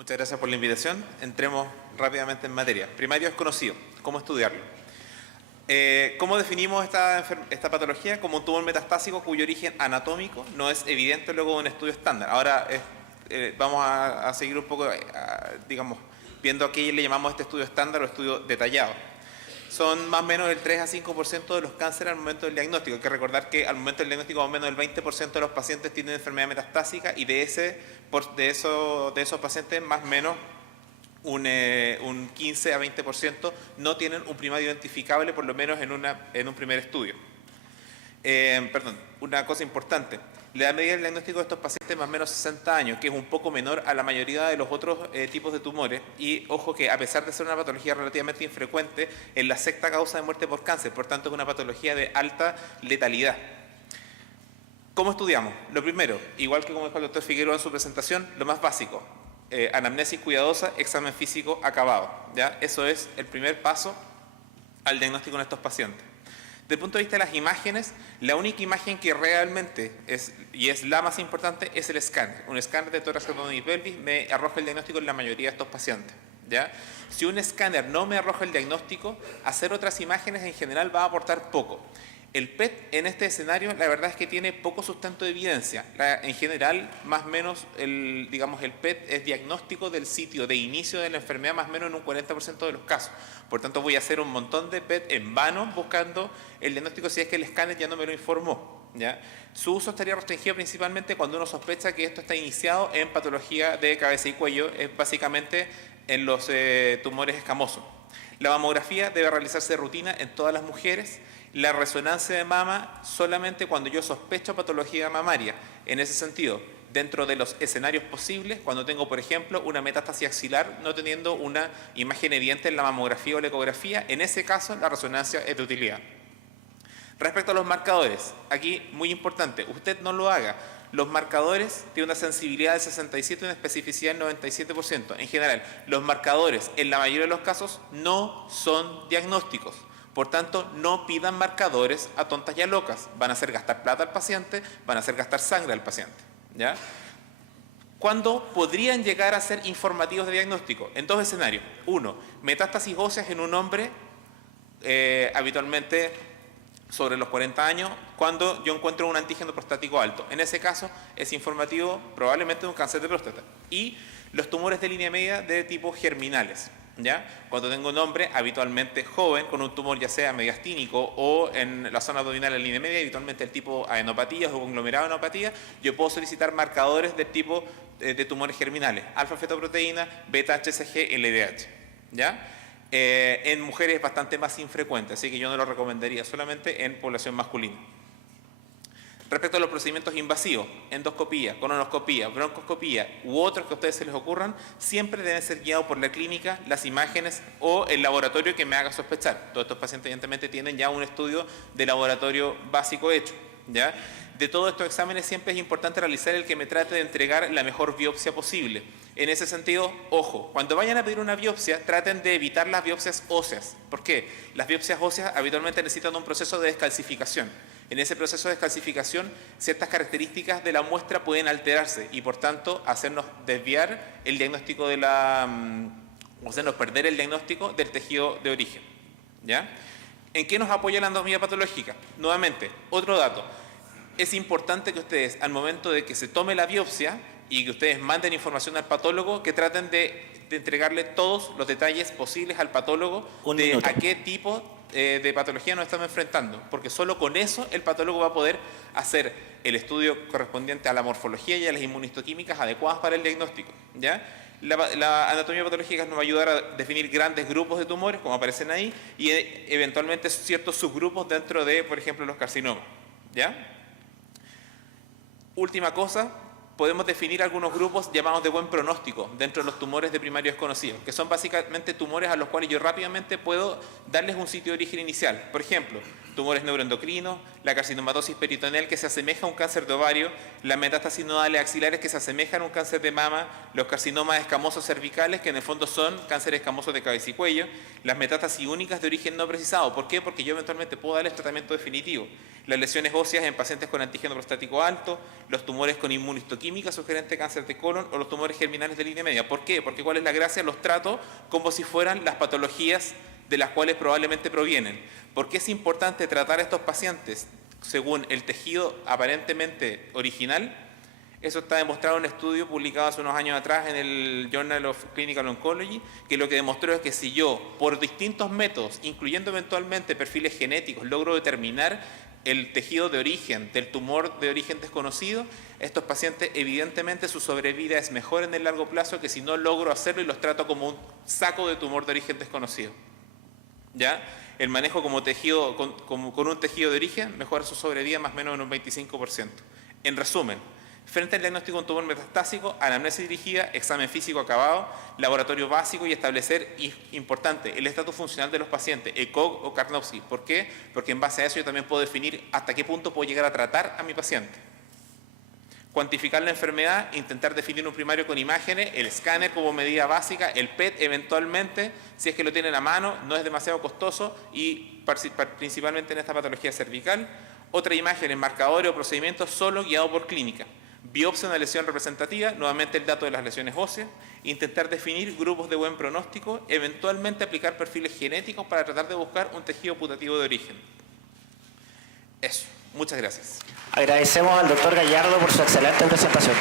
Muchas gracias por la invitación. Entremos rápidamente en materia. Primario es conocido. ¿Cómo estudiarlo? ¿Cómo definimos esta patología? Como un tumor metastásico cuyo origen anatómico no es evidente luego de un estudio estándar. Ahora vamos a seguir un poco, digamos, viendo a qué le llamamos este estudio estándar o estudio detallado. Son más o menos el 3 a 5% de los cánceres al momento del diagnóstico. Hay que recordar que al momento del diagnóstico más o menos el 20% de los pacientes tienen enfermedad metastásica y de esos pacientes más o menos un 15 a 20% no tienen un primario identificable, por lo menos en un primer estudio. Una cosa importante, la edad media del diagnóstico de estos pacientes es más o menos 60 años, que es un poco menor a la mayoría de los otros tipos de tumores, y ojo que a pesar de ser una patología relativamente infrecuente, es la sexta causa de muerte por cáncer, por tanto es una patología de alta letalidad. ¿Cómo estudiamos? Lo primero, igual que como dijo el doctor Figueroa en su presentación, lo más básico, anamnesis cuidadosa, examen físico acabado, ¿ya? Eso es el primer paso al diagnóstico en estos pacientes. Desde el punto de vista de las imágenes, la única imagen que realmente es la más importante es el escáner. Un escáner de tórax, abdomen y pelvis me arroja el diagnóstico en la mayoría de estos pacientes, ¿ya? Si un escáner no me arroja el diagnóstico, hacer otras imágenes en general va a aportar poco. El PET en este escenario la verdad es que tiene poco sustento de evidencia. En general, más o menos, el PET es diagnóstico del sitio de inicio de la enfermedad más o menos en un 40% de los casos. Por tanto, voy a hacer un montón de PET en vano buscando el diagnóstico si es que el escáner ya no me lo informó, ¿ya? Su uso estaría restringido principalmente cuando uno sospecha que esto está iniciado en patología de cabeza y cuello, básicamente en los tumores escamosos. La mamografía debe realizarse de rutina en todas las mujeres. La resonancia de mama solamente cuando yo sospecho patología mamaria. En ese sentido, dentro de los escenarios posibles, cuando tengo, por ejemplo, una metástasis axilar, no teniendo una imagen evidente en la mamografía o la ecografía, en ese caso la resonancia es de utilidad. Respecto a los marcadores, aquí muy importante, usted no lo haga. Los marcadores tienen una sensibilidad de 67 y una especificidad del 97%. En general, los marcadores en la mayoría de los casos no son diagnósticos. Por tanto, no pidan marcadores a tontas y a locas. Van a hacer gastar plata al paciente, van a hacer gastar sangre al paciente, ¿ya? ¿Cuándo podrían llegar a ser informativos de diagnóstico? En dos escenarios. Uno, metástasis óseas en un hombre, habitualmente sobre los 40 años, cuando yo encuentro un antígeno prostático alto. En ese caso, es informativo probablemente de un cáncer de próstata. Y los tumores de línea media de tipo germinales, ¿ya? Cuando tengo un hombre habitualmente joven con un tumor ya sea mediastínico o en la zona abdominal en línea media, habitualmente el tipo adenopatías o conglomerado de enopatías, yo puedo solicitar marcadores del tipo de tumores germinales, alfa-fetoproteína, beta-HCG, LDH, ¿ya? En mujeres es bastante más infrecuente, así que yo no lo recomendaría solamente en población masculina. Respecto a los procedimientos invasivos, endoscopía, colonoscopía, broncoscopía u otros que a ustedes se les ocurran, siempre deben ser guiados por la clínica, las imágenes o el laboratorio que me haga sospechar. Todos estos pacientes evidentemente tienen ya un estudio de laboratorio básico hecho, ¿ya? De todos estos exámenes siempre es importante realizar el que me trate de entregar la mejor biopsia posible. En ese sentido, ojo, cuando vayan a pedir una biopsia, traten de evitar las biopsias óseas. ¿Por qué? Las biopsias óseas habitualmente necesitan un proceso de descalcificación. En ese proceso de descalcificación, ciertas características de la muestra pueden alterarse y, por tanto, hacernos desviar el diagnóstico o hacernos perder el diagnóstico del tejido de origen, ¿ya? ¿En qué nos apoya la anatomía patológica? Nuevamente, otro dato. Es importante que ustedes, al momento de que se tome la biopsia y que ustedes manden información al patólogo, que traten de entregarle todos los detalles posibles al patólogo de a qué tipo de patología nos estamos enfrentando, porque solo con eso el patólogo va a poder hacer el estudio correspondiente a la morfología y a las inmunistoquímicas adecuadas para el diagnóstico, ¿ya? La anatomía patológica nos va a ayudar a definir grandes grupos de tumores, como aparecen ahí, y eventualmente ciertos subgrupos dentro de, por ejemplo, los carcinomas, ¿ya? Última cosa, podemos definir algunos grupos llamados de buen pronóstico dentro de los tumores de primario desconocido, que son básicamente tumores a los cuales yo rápidamente puedo darles un sitio de origen inicial. Por ejemplo, tumores neuroendocrinos, la carcinomatosis peritoneal que se asemeja a un cáncer de ovario, las metástasis nodales axilares que se asemejan a un cáncer de mama, los carcinomas escamosos cervicales que en el fondo son cánceres escamosos de cabeza y cuello, las metástasis únicas de origen no precisado. ¿Por qué? Porque yo eventualmente puedo darles tratamiento definitivo. Las lesiones óseas en pacientes con antígeno prostático alto, los tumores con inmunohistoquímica sugerente de cáncer de colon o los tumores germinales de línea media. ¿Por qué? Porque ¿cuál es la gracia? Los trato como si fueran las patologías de las cuales probablemente provienen. ¿Por qué es importante tratar a estos pacientes según el tejido aparentemente original? Eso está demostrado en un estudio publicado hace unos años atrás en el Journal of Clinical Oncology, que lo que demostró es que si yo, por distintos métodos, incluyendo eventualmente perfiles genéticos, logro determinar el tejido de origen del tumor de origen desconocido, estos pacientes evidentemente su sobrevida es mejor en el largo plazo que si no logro hacerlo y los trato como un saco de tumor de origen desconocido. ¿Ya? El manejo como tejido, con un tejido de origen mejora su sobrevida más o menos en un 25%. En resumen, frente al diagnóstico de un tumor metastásico, anamnesis dirigida, examen físico acabado, laboratorio básico y establecer, importante, el estatus funcional de los pacientes, ECOG o Karnowski. ¿Por qué? Porque en base a eso yo también puedo definir hasta qué punto puedo llegar a tratar a mi paciente. Cuantificar la enfermedad, intentar definir un primario con imágenes, el escáner como medida básica, el PET eventualmente, si es que lo tienen a mano, no es demasiado costoso y principalmente en esta patología cervical. Otra imagen en marcadores o procedimientos solo guiado por clínica. Biopsia de una lesión representativa, nuevamente el dato de las lesiones óseas, intentar definir grupos de buen pronóstico, eventualmente aplicar perfiles genéticos para tratar de buscar un tejido putativo de origen. Eso, muchas gracias. Agradecemos al doctor Gallardo por su excelente presentación.